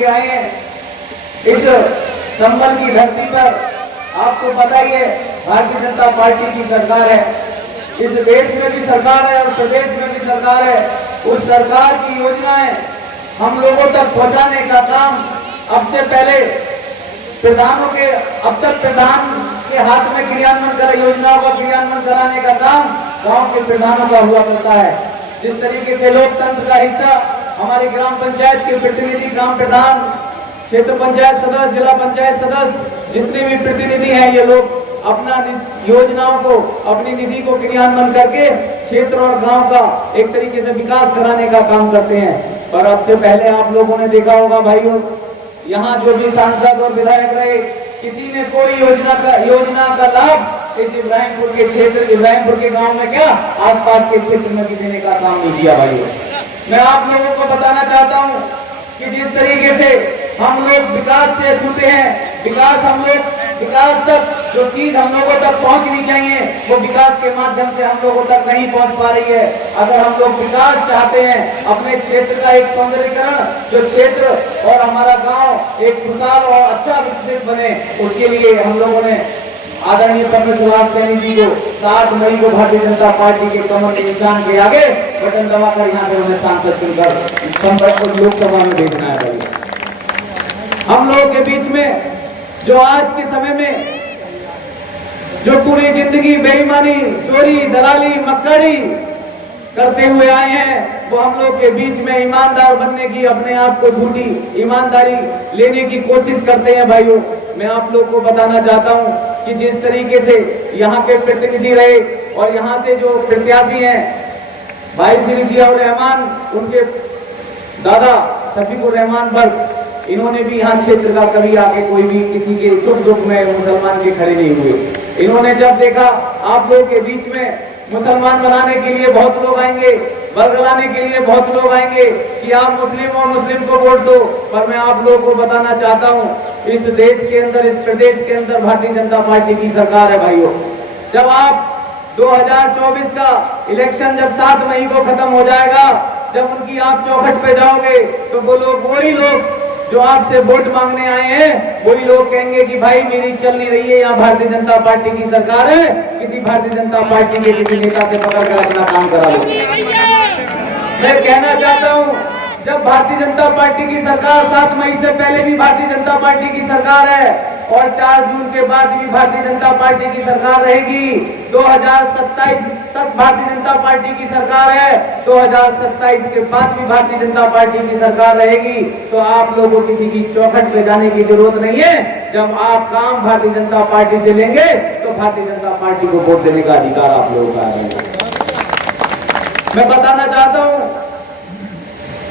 लेके आए हैं इस संबल की धरती पर। आपको पता ही है भारतीय जनता पार्टी की सरकार है, इस देश में भी सरकार है और प्रदेश में भी सरकार है। उस सरकार की योजनाएं हम लोगों तक पहुंचाने का काम अब से पहले प्रधानों के, अब तक प्रधान के हाथ में क्रियान्वयन कर योजनाओं का क्रियान्वयन कराने का काम गांव के प्रधानों का हुआ करता है। जिस तरीके से लोकतंत्र का हिस्सा हमारे ग्राम पंचायत के प्रतिनिधि, ग्राम प्रधान, क्षेत्र पंचायत सदस्य, जिला पंचायत सदस्य, जितने भी प्रतिनिधि हैं, ये लोग अपना योजनाओं को, अपनी निधि को क्रियान्वयन करके क्षेत्र और गांव का एक तरीके से विकास कराने का काम करते हैं। पर अब से पहले आप लोगों ने देखा होगा भाइयों, यहाँ जो भी सांसद और विधायक रहे, किसी ने कोई योजना का लाभ इस इब्राहिमपुर के क्षेत्र, इब्राहिमपुर के गांव में क्या आसपास के क्षेत्र में भी देने का काम नहीं किया भाइयों। मैं आप लोगों को बताना चाहता हूं कि जिस तरीके से हम लोग विकास से अछूते हैं, विकास तक जो चीज हम लोगों तक पहुंचनी चाहिए वो विकास के माध्यम से हम लोगों तक नहीं पहुंच पा रही है। अगर हम लोग विकास चाहते हैं, अपने क्षेत्र का एक सौंदर्यीकरण, जो क्षेत्र और हमारा गांव एक खुशहाल और अच्छा विकसित बने, उसके लिए हम लोगों ने आदरणीय परमेश्वर सैनी जी को 7 मई को भारतीय जनता पार्टी के कमर के निशान के आगे बटन दबाकर यहाँ से उन्हें सांसद चुनकर संपर्क को लोकसभा में भेजना है। हम लोगों के बीच में जो आज के समय में जो पूरी जिंदगी बेईमानी, चोरी, दलाली, मक्कड़ी करते हुए आए हैं, वो हम लोग के बीच में ईमानदार बनने की, अपने आप को झूठी ईमानदारी लेने की कोशिश करते हैं। भाइयों, मैं आप लोग को बताना चाहता हूं कि जिस तरीके से यहाँ के प्रतिनिधि रहे और यहाँ से जो प्रत्याशी हैं भाई श्री जियाउर रहमान, उनके दादा शफीकुर रहमान बर्ग, इन्होंने भी यहाँ क्षेत्र का कभी आके कोई भी किसी के सुख दुख में मुसलमान के खड़े नहीं हुए। इन्होंने जब देखा आप लोगों के बीच में मुसलमान बनाने के लिए बहुत लोग आएंगे, बरगलाने के लिए बहुत लोग आएंगे कि आप मुस्लिम हो, मुस्लिम को वोट दो, पर मैं आप लोगों को बताना चाहता हूं, इस देश के अंदर, इस प्रदेश के अंदर भारतीय जनता पार्टी की सरकार है। भाइयों, जब आप 2024 का इलेक्शन जब 7 मई को खत्म हो जाएगा, जब उनकी आप चौखट पे जाओगे, तो वो लोग, वही लोग जो आपसे वोट मांगने आए हैं, वही लोग कहेंगे कि भाई मेरी चल नहीं रही है, यहाँ भारतीय जनता पार्टी की सरकार है, किसी भारतीय जनता पार्टी के किसी नेता से पकड़ कर अपना काम करा लो। मैं कहना चाहता हूँ, जब भारतीय जनता पार्टी की सरकार, 7 मई से पहले भी भारतीय जनता पार्टी की सरकार है और 4 जून के बाद भी भारतीय जनता पार्टी की सरकार रहेगी, 2027 तक भारतीय जनता पार्टी की सरकार है, 2027 के बाद भी भारतीय जनता पार्टी की सरकार रहेगी। तो आप लोगों को किसी की चौखट पे जाने की जरूरत नहीं है। जब आप काम भारतीय जनता पार्टी से लेंगे तो भारतीय जनता पार्टी को वोट देने का अधिकार आप लोगों का है। मैं बताना चाहता हूं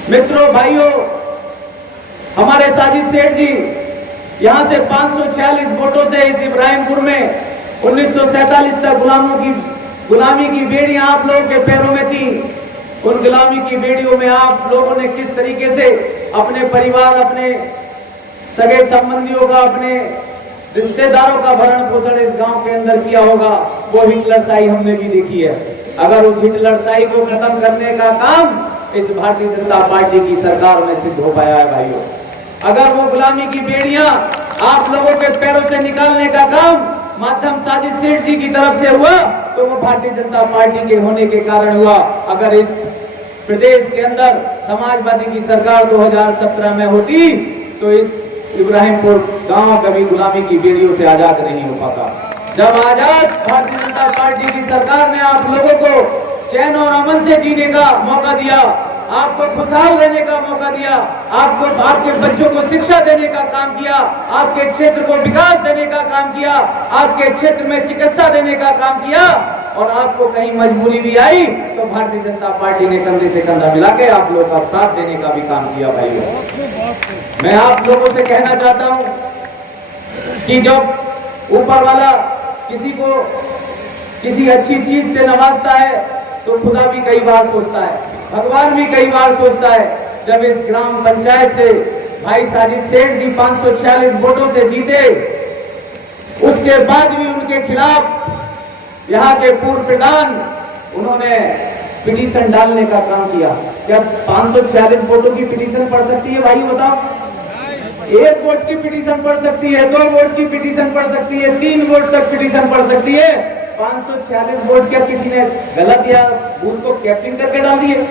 मित्रों, भाइयों, हमारे साजिद सेठ जी यहां से 546 वोटों से इस इब्राहिमपुर में 1947 तक गुलामी की बेड़ियां आप लोगों के पैरों में थी। उन गुलामी की बेड़ियों में आप लोगों ने किस तरीके से अपने परिवार, अपने सगे संबंधियों का, अपने रिश्तेदारों का भरण पोषण इस गांव के अंदर किया होगा, वो हिटलरशाही हमने भी देखी है। अगर उस हिटलरशाही को खत्म करने का काम इस भारतीय जनता पार्टी की सरकार में सिद्ध हो पाया है। भाइयों, अगर वो गुलामी की बेड़ियां आप लोगों के पैरों से निकालने का काम माध्यम साजिद सेठ जी की तरफ से हुआ, तो वो भारतीय जनता पार्टी के होने के कारण हुआ। अगर इस प्रदेश के अंदर समाजवादी की सरकार 2017 में होती, तो इस इब्राहिमपुर गांव कभी गुलामी की बेड़ियों से आजाद नहीं हो पाता। जब आजाद भारतीय जनता पार्टी की सरकार ने आप लोगों को चैन और अमन से जीने का मौका दिया, आपको खुशहाल रहने का मौका दिया, आपको, आपके बच्चों को शिक्षा देने का काम किया, आपके क्षेत्र को विकास देने का काम किया, आपके क्षेत्र में चिकित्सा देने का काम किया, और आपको कहीं मजबूरी भी आई तो भारतीय जनता पार्टी ने कंधे से कंधा मिला के आप लोगों का साथ देने का भी काम किया। भाइयों, मैं आप लोगों से कहना चाहता हूं कि जब ऊपर वाला किसी को किसी अच्छी चीज से नवाजता है तो खुदा भी कई बार सोचता है, भगवान भी कई बार सोचता है। जब इस ग्राम पंचायत से भाई साजिद सेठ जी 546 वोटों से जीते, उसके बाद भी उनके खिलाफ यहाँ के पूर्व प्रधान, उन्होंने पिटीशन डालने का काम किया। क्या 546 वोटों की पिटीशन पड़ सकती है भाई, बताओ? 1 वोट की पिटीशन पढ़ सकती है, 2 वोट की पिटीशन पढ़ सकती है, 3 वोट तक पिटीशन पढ़ सकती है। 546 वोट क्या किसी ने गलत या भूल को कैप्चरिंग करके डाल दिए?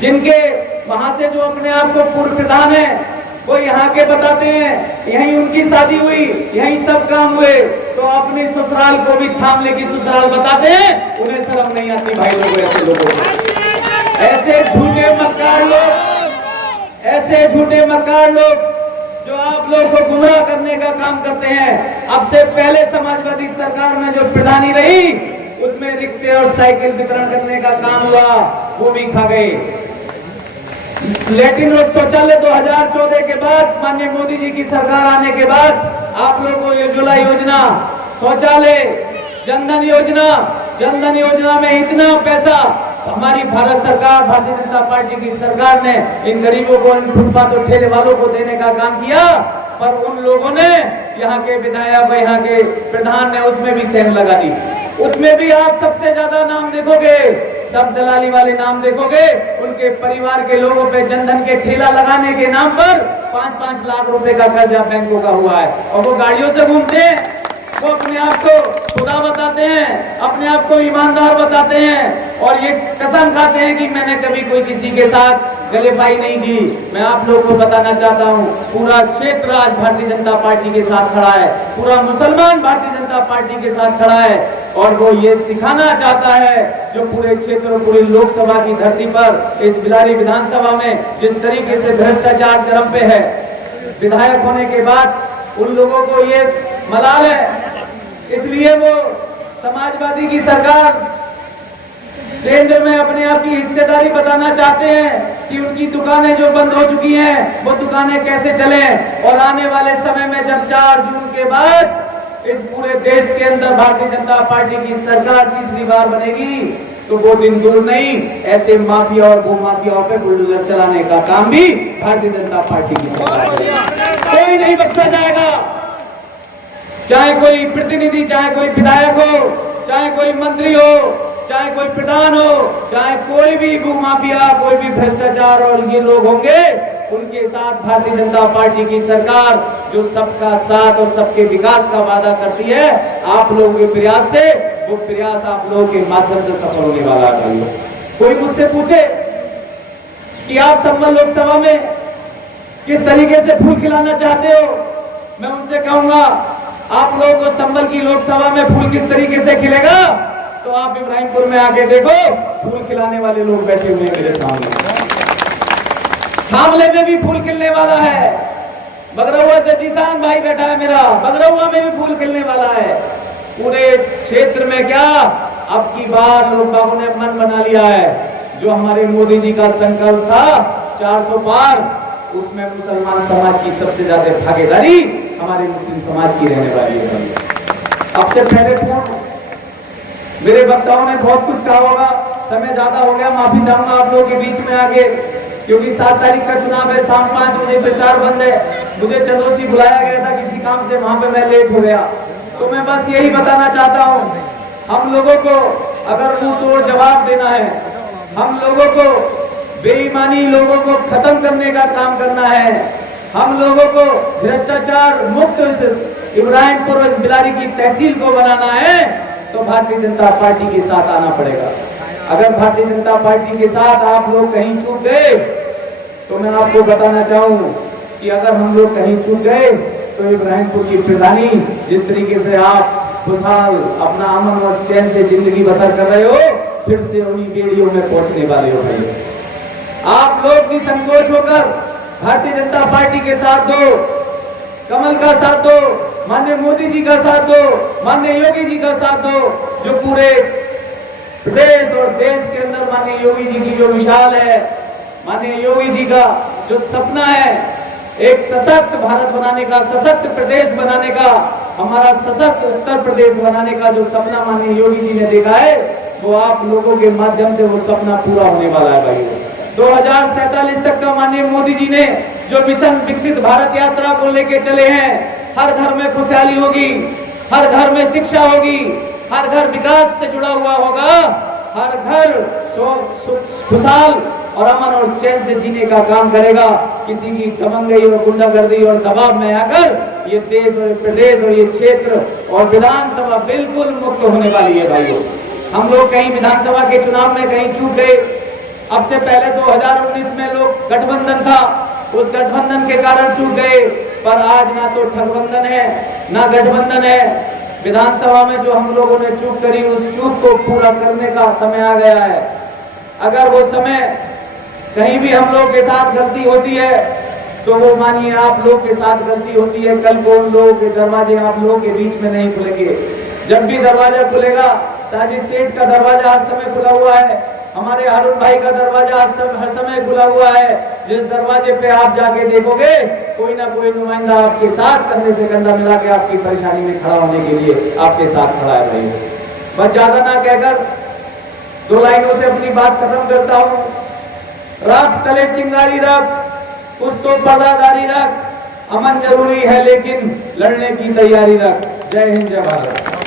जिनके वहां से जो अपने आप को पूर्व प्रधान है वो यहाँ के बताते हैं यहीं उनकी शादी हुई, यहीं सब काम हुए, तो अपने ससुराल को भी थाम लेके ससुराल बताते हैं। उन्हें शर्म नहीं आती भाई लोगों, ऐसे लोगों को, ऐसे झूठे मक्कार लोग, ऐसे झूठे मक्कार लोग जो आप लोग को गुमराह करने का काम करते हैं। अब से पहले समाजवादी सरकार में जो प्रधानी रही उसमें रिक्शे और साइकिल वितरण करने का काम हुआ, वो भी खा गए। लैट्रिन और शौचालय 2014 के बाद, माननीय मोदी जी की सरकार आने के बाद आप लोगों को उज्ज्वला योजना, शौचालय, जनधन योजना में इतना पैसा हमारी भारत सरकार, भारतीय जनता पार्टी की सरकार ने इन गरीबों को, इन फुटपाथ और ठेले वालों को देने का काम किया, पर उन लोगों ने, यहाँ के विधायक, यहाँ के प्रधान ने उसमें भी सेंध लगा दी। उसमें भी आप सबसे ज्यादा नाम देखोगे, सब दलाली वाले नाम देखोगे, उनके परिवार के लोगों पे जनधन के ठेला लगाने के नाम पर 5-5 लाख रुपए का कर्जा बैंकों का हुआ है, और वो गाड़ियों से घूमते हैं। वो अपने आप को खुदा बताते हैं, अपने आप को ईमानदार बताते हैं, और ये कसम खाते हैं कि मैंने कभी कोई किसी के साथ गलेबाई नहीं की। मैं आप लोग को बताना चाहता हूँ, पूरा क्षेत्र आज भारतीय जनता पार्टी के साथ खड़ा है, पूरा मुसलमान भारतीय जनता पार्टी के साथ खड़ा है, और वो ये दिखाना चाहता है, जो पूरे क्षेत्र और पूरी लोकसभा की धरती पर, इस बिलारी विधानसभा में जिस तरीके से भ्रष्टाचार चरम पे है, विधायक होने के बाद उन लोगों को ये मलाल है, इसलिए वो समाजवादी की सरकार केंद्र में अपने आप की हिस्सेदारी बताना चाहते हैं कि उनकी दुकानें जो बंद हो चुकी हैं वो दुकानें कैसे चलें, और आने वाले समय में जब 4 जून के बाद इस पूरे देश के अंदर भारतीय जनता पार्टी की सरकार तीसरी बार बनेगी, तो वो दिन दूर नहीं, ऐसे माफिया और भूमाफियाओं पे बुलडोजर चलाने का काम भी भारतीय जनता पार्टी की सरकार कोई नहीं बख्शा जाएगा। चाहे कोई प्रतिनिधि, चाहे कोई विधायक हो, चाहे कोई मंत्री हो, चाहे कोई प्रधान हो, चाहे कोई भी भूमाफिया, कोई भी भ्रष्टाचार और ये लोग होंगे, उनके साथ भारतीय जनता पार्टी की सरकार जो सबका साथ और सबके विकास का वादा करती है, आप लोगों के प्रयास से, वो प्रयास आप लोगों के माध्यम से सफल होने वाला है। कोई मुझसे पूछे कि आप संबल लोकसभा में किस तरीके से फूल खिलाना चाहते हो, मैं उनसे कहूंगा आप लोगों को संबल की लोकसभा में फूल किस तरीके से खिलेगा, तो आप इब्राहिमपुर में आके देखो, फूल खिलाने वाले लोग बैठे हुए हैं मेरे सामने। मामले में भी फूल खिलने वाला है, बगरौआ से जीसान भाई बैठा है मेरा, बगरौआ में भी फूल खिलने वाला है। पूरे क्षेत्र में क्या अब की बार लोग बाबू ने मन बना लिया है, जो हमारे मोदी जी का संकल्प था 400 पार, उसमें मुसलमान समाज की सबसे ज्यादा भागीदारी हमारे मुस्लिम समाज की रहने वाली है। अब से पहले पूर्व मेरे वक्ताओं ने बहुत कुछ कहा होगा, समय ज्यादा हो गया, माफी चाहूंगा आप लोगों के बीच में आगे, क्योंकि 7 तारीख का चुनाव है, शाम 5 बजे प्रचार बंद है। मुझे चंदोसी बुलाया गया था किसी काम से, वहां पे मैं लेट हो गया। तो मैं बस यही बताना चाहता हूं, हम लोगों को अगर मुंह तोड़ जवाब देना है, हम लोगों को बेईमानी लोगों को खत्म करने का काम करना है, हम लोगों को भ्रष्टाचार मुक्त इब्राहिमपुर और बिलारी की तहसील को बनाना है, तो भारतीय जनता पार्टी के साथ आना पड़ेगा। अगर भारतीय जनता पार्टी के साथ आप लोग कहीं चूक गए, तो मैं आपको बताना चाहूं कि अगर हम लोग कहीं चूक गए, तो इब्राहिमपुर की प्रधानी जिस तरीके से आप खुशहाल अपना अमन और चैन से जिंदगी बसर कर रहे हो, फिर से उन्हीं बेड़ियों में पहुंचने वाले हो भाई। आप लोग भी संकोच होकर भारतीय जनता पार्टी के साथ दो, कमल का साथ दो, माननीय मोदी जी का साथ दो, माननीय योगी जी का साथ दो, जो पूरे प्रदेश और देश के अंदर माननीय योगी जी की जो मिसाल है, माननीय योगी जी का जो सपना है, एक सशक्त भारत बनाने का, सशक्त प्रदेश बनाने का, हमारा सशक्त उत्तर प्रदेश बनाने का जो सपना माननीय योगी जी ने देखा है, वो आप लोगों के माध्यम से वो सपना पूरा होने वाला है भाई। 2047 तक का माननीय मोदी जी ने जो मिशन विकसित भारत यात्रा को लेके चले हैं, हर घर में खुशहाली होगी, हर घर में शिक्षा होगी, हर घर विकास से जुड़ा हुआ होगा, हर घर खुशहाल और अमन और चैन से जीने का काम करेगा। किसी की दबंगई और गुंडागर्दी और दबाव में आकर ये देश और प्रदेश और ये क्षेत्र और विधानसभा बिल्कुल मुक्त होने वाली है भाइयों। हम लोग कहीं विधानसभा के चुनाव में कहीं चूक गए। अब से पहले 2019 में लोग गठबंधन था, उस गठबंधन के कारण चूक गए, पर आज ना तो ठगबंधन है ना गठबंधन है। विधानसभा में जो हम लोगों ने चूक करी, उस चूक को पूरा करने का समय आ गया है। अगर वो समय कहीं भी हम लोग के साथ गलती होती है तो वो मानिए आप लोग के साथ गलती होती है। कल को उन लोगों के दरवाजे आप लोगों के बीच में नहीं खुलेंगे। जब भी दरवाजा खुलेगा, साजिद सेठ का दरवाजा हर समय खुला हुआ है, हमारे हारून भाई का दरवाजा हर समय खुला हुआ है। जिस दरवाजे पे आप जाके देखोगे, कोई ना कोई नुमाइंदा आपके साथ कंधे से कंधा मिला के आपकी परेशानी में खड़ा होने के लिए आपके साथ खड़ा है भाई। बस ज्यादा ना कहकर 2 लाइनों से अपनी बात खत्म करता हूं। राख तले चिंगारी रख, कुछ तो पर्दादारी रख, अमन जरूरी है लेकिन लड़ने की तैयारी रख। जय हिंद, जय भारत।